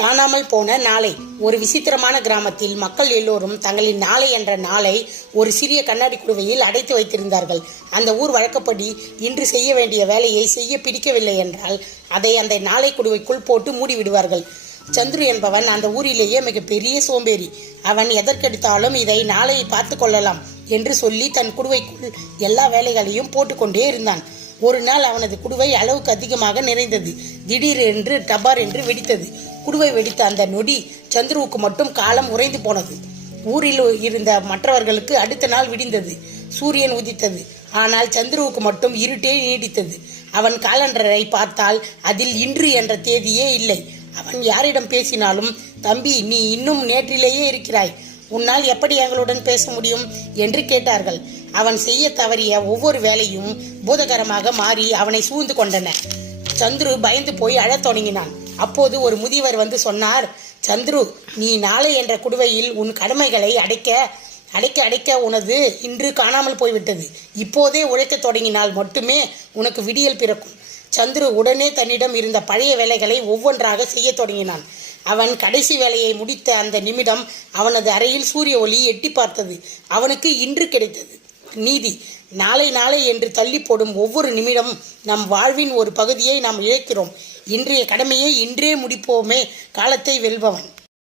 காணாமல் போன நாளை. ஒரு விசித்திரமான கிராமத்தில் மக்கள் எல்லோரும் தங்களின் நாளை என்ற நாளை ஒரு சிறிய கண்ணாடி குடுவையில் அடைத்து வைத்திருந்தார்கள். அந்த ஊர் வழக்கப்படி இன்று செய்ய வேண்டிய வேலையை செய்ய பிடிக்கவில்லை என்றால் அதை அந்த நாளை குடுவைக்குள் போட்டு மூடிவிடுவார்கள். சந்துரு என்பவன் அந்த ஊரிலேயே மிகப்பெரிய சோம்பேறி. அவன் எதற்கெடுத்தாலும் இதை நாளையை பார்த்து கொள்ளலாம் என்று சொல்லி தன் குடுவைக்குள் எல்லா வேலைகளையும் போட்டுக்கொண்டே இருந்தான். ஒரு நாள் அவனது குடுவை அளவுக்கு அதிகமாக நிறைந்தது. திடீரென்று டபார் என்று வெடித்தது. குடுவை வெடித்த அந்த நொடி சந்துருவுக்கு மட்டும் காலம் உறைந்து போனது. ஊரில் இருந்த மற்றவர்களுக்கு அடுத்த நாள் விடிந்தது. சூரியன் உதித்தது. ஆனால் சந்துருவுக்கு மட்டும் இருட்டே நீடித்தது. அவன் காலண்டரை பார்த்தால் அதில் இன்று என்ற தேதியே இல்லை. அவன் யாரிடம் பேசினாலும், தம்பி, நீ இன்னும் நேற்றிலேயே இருக்கிறாய், உன்னால் எப்படி எங்களுடன் பேச முடியும் என்று கேட்டார்கள். அவன் செய்ய தவறிய ஒவ்வொரு வேலையும் பூதகரமாக மாறி அவனை சூழ்ந்து கொண்டன. சந்துரு பயந்து போய் அழத் தொடங்கினான். அப்போது ஒரு முதியவர் வந்து சொன்னார், சந்துரு, நீ நாளை என்ற குடுவையில் உன் கடமைகளை அடைக்க உனது இன்று காணாமல் போய்விட்டது. இப்போதே உழைக்க தொடங்கினால் மட்டுமே உனக்கு விடியல் பிறக்கும். சந்துரு உடனே தன்னிடம் இருந்த பழைய வேலைகளை ஒவ்வொன்றாக செய்ய தொடங்கினான். அவன் கடைசி வேலையை முடித்த அந்த நிமிடம் அவனது அறையில் சூரிய ஒளி எட்டி பார்த்தது. அவனுக்கு இன்று கிடைத்தது நீதி. நாளை என்று தள்ளி போடும் ஒவ்வொரு நிமிடம் நம் வாழ்வின் ஒரு பகுதியை நாம் இழக்கிறோம். இன்றைய கடமையை இன்றே முடிப்போமே காலத்தை வெல்பவன்.